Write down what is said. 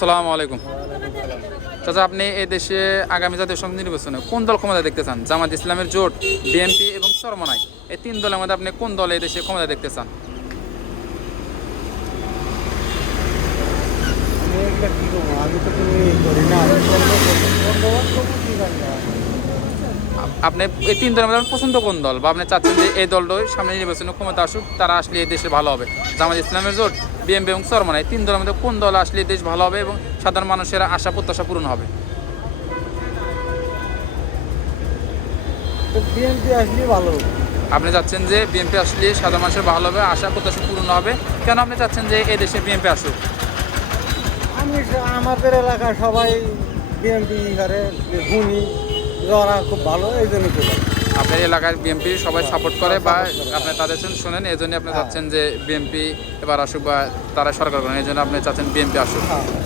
আসসালামু আলাইকুম। চাচা, আপনি এই দেশে আগামী জাতীয় সংসদ নির্বাচনে কোন দল ক্ষমতা দেখতে চান? জামাত ইসলামের জোট, বিএনপি এবং চরমনাই, এই তিন দলের মধ্যে আপনি কোন দল এই দেশে ক্ষমতা দেখতে চান? আমি তো কোনো করি না। আপনি এই তিন দলের মধ্যে আপনার পছন্দ কোন দল, বা আপনি চাচ্ছেন যে এই দলটাই সামনে নির্বাচনে ক্ষমতা আসুক, তারা আসলে এই দেশে ভালো হবে? জামাত ইসলামের জোট, বিএনপি এবং চরমনাই, তিন দলের মধ্যে কোন দল আসলে এই দেশ ভালো হবে এবং সাধারণ মানুষের আশা প্রত্যাশা পূরণ হবে? বিএনপি আসলে ভালো। আপনি চাচ্ছেন যে বিএনপি আসলে সাধারণ মানুষের ভালো হবে, আশা প্রত্যাশা পূরণ হবে। কেন আপনি চাচ্ছেন যে এই দেশে বিএনপি আসুক? আমাদের এলাকার সবাই বিএনপি করে, গুণী, ওরা খুব ভালো, এই জন্য করে। আপনার এলাকার বিএনপি সবাই সাপোর্ট করে, বা Support করে। আপনি তাদের শুনেন, এই জন্য আপনি হ্যাঁ। চাচ্ছেন যে বিএনপি এবার আসুক, বা তারা সরকার করেন, এই জন্য আপনি চাচ্ছেন বিএনপি আসুক। হ্যাঁ।